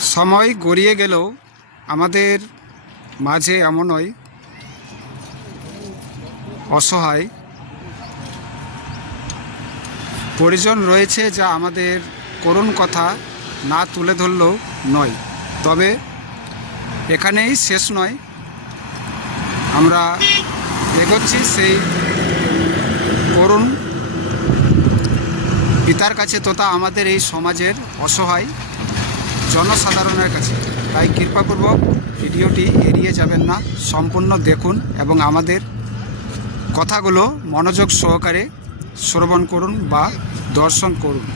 সময় গড়িয়ে গেলেও আমাদের মাঝে এমনই অসহায়। পরিজন রয়েছে যা আমাদের করুণ কথা না তুলে ধরলেও নয়। তবে এখানেই শেষ নয়। আমরা এগোচ্ছি সেই করুণ পিতার কাছে তথা আমাদের এই সমাজের অসহায়। জনসাধারণের কাছে। তাই কৃপাপূর্বক ভিডিওটি এড়িয়ে যাবেন না, সম্পূর্ণ দেখুন এবং আমাদের কথাগুলো মনোযোগ সহকারে শ্রবণ করুন বা দর্শন করুন।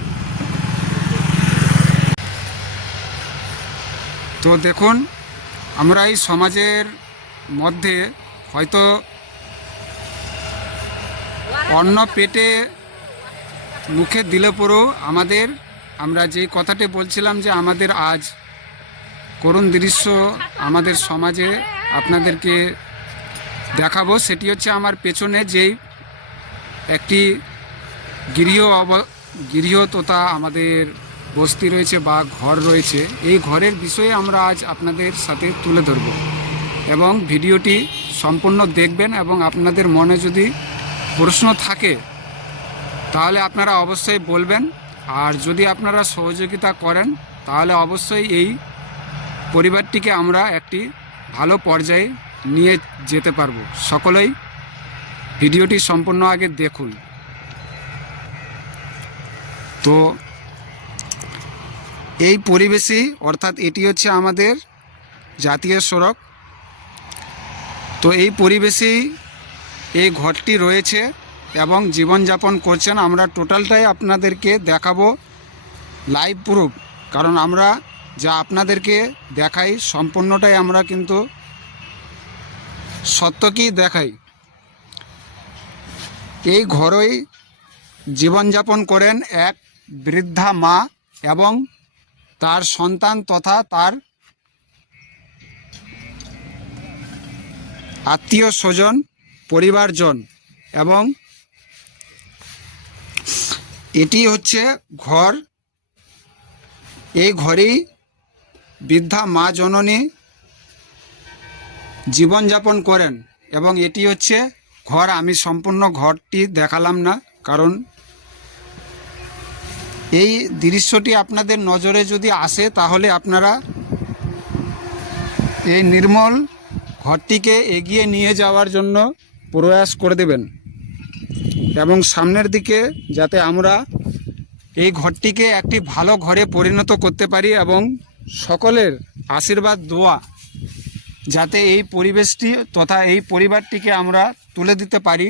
তো দেখুন, আমরা এই সমাজের মধ্যে হয়তো অন্ন পেটে মুখে দিলে পরেও আমাদের আমরা যে কথাটি বলছিলাম যে আমাদের আজ করুণ দৃশ্য আমাদের সমাজে আপনাদেরকে দেখাবো, সেটি হচ্ছে আমার পেছনে যেই একটি গৃহ অব গৃহ তথা আমাদের বস্তি রয়েছে বা ঘর রয়েছে। এই ঘরের বিষয়ে আমরা আজ আপনাদের সাথে তুলে ধরব এবং ভিডিওটি সম্পূর্ণ দেখবেন এবং আপনাদের মনে যদি প্রশ্ন থাকে, তাহলে আপনারা অবশ্যই বলবেন। আর যদি আপনারা সহযোগিতা করেন, তাহলে অবশ্যই এই পরিবারটিকে আমরা একটি ভালো পর্যায়ে নিয়ে যেতে পারব। সকলেই ভিডিওটি সম্পূর্ণ আগে দেখুন। তো এই পরিবেশই, অর্থাৎ এটি হচ্ছে আমাদের জাতীয় সড়ক। তো এই পরিবেশেই এই ঘরটি রয়েছে। এবং জীবনযাপন করছেন, আমরা টোটালটাই আপনাদেরকে দেখাবো লাইভ প্রুফ কারণ আমরা যা আপনাদেরকে দেখাই, সম্পূর্ণটাই আমরা কিন্তু সত্যকেই দেখাই। এই ঘরেই জীবনযাপন করেন এক বৃদ্ধা মা এবং তার সন্তান তথা তার আত্মীয় স্বজন, পরিবারজন এবং এটি হচ্ছে ঘর। এই ঘরেই বৃদ্ধা মা জননী জীবনযাপন করেন এবং এটি হচ্ছে ঘর। আমি সম্পূর্ণ ঘরটি দেখালাম না, কারণ এই দৃশ্যটি আপনাদের নজরে যদি আসে, তাহলে আপনারা এই নির্মল ঘরটিকে এগিয়ে নিয়ে যাওয়ার জন্য প্রয়াস করে দেবেন। এবং সামনের দিকে যাতে আমরা এই ঘরটিকে একটি ভালো ঘরে পরিণত করতে পারি এবং সকলের আশীর্বাদ, দোয়া যাতে এই পরিবেশটি তথা এই পরিবারটিকে আমরা তুলে দিতে পারি।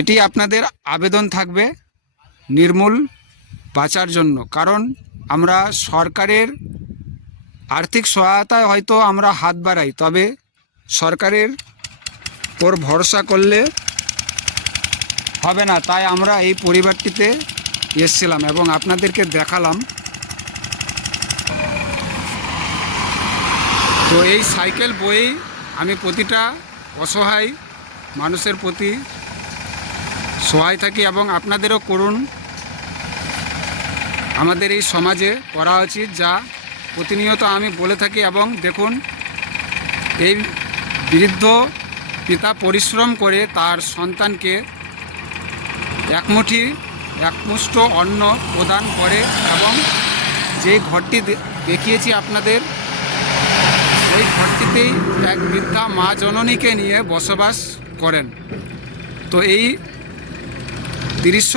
এটি আপনাদের আবেদন থাকবে নির্মূল বাঁচার জন্য। কারণ আমরা সরকারের আর্থিক সহায়তায় হয়তো আমরা হাত বাড়াই, তবে সরকারের ওর ভরসা করলে হবে না, তাই আমরা এই পরিবারটিতে এসছিলাম এবং আপনাদেরকে দেখালাম। তো এই সাইকেল বই আমি প্রতিটা অসহায় মানুষের প্রতি সহায় থাকি এবং আপনাদেরও করুন। আমাদের এই সমাজে করা উচিত যা প্রতিনিয়ত আমি বলে থাকি এবং দেখুন, এই বৃদ্ধ পিতা পরিশ্রম করে তার সন্তানকে একমুঠি একমুষ্ট অন্ন প্রদান করে এবং যে ঘরটি দেখিয়েছি আপনাদের ওই ঘরটিতেই এক বৃদ্ধা মা জননীকে নিয়ে বসবাস করেন। তো এই দৃশ্য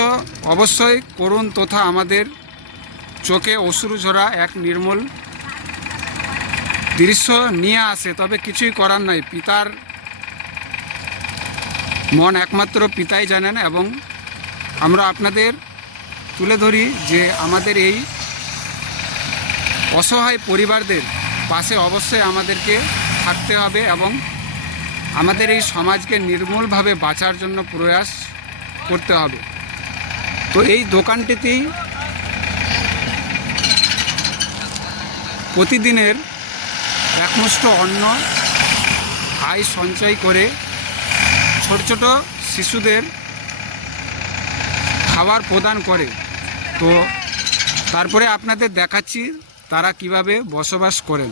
অবশ্যই করুন তথা আমাদের চোখে অশ্রু ঝরা এক নির্মল দৃশ্য নিয়ে আসে, তবে কিছুই করার নয় পিতার মন একমাত্র পিতাই জানেন এবং আমরা আপনাদের তুলে ধরি যে আমাদের এই অসহায় পরিবারদের পাশে অবশ্যই আমাদেরকে থাকতে হবে এবং আমাদের এই সমাজকে নির্মূলভাবে বাঁচার জন্য প্রয়াস করতে হবে। তো এই দোকানটিতেই প্রতিদিনের একমুষ্ট অন্ন আয় সঞ্চয় করে ছোট ছোট শিশুদের খাবার প্রদান করে। তো তারপরে আপনাদের দেখাচ্ছি তারা কীভাবে বসবাস করেন।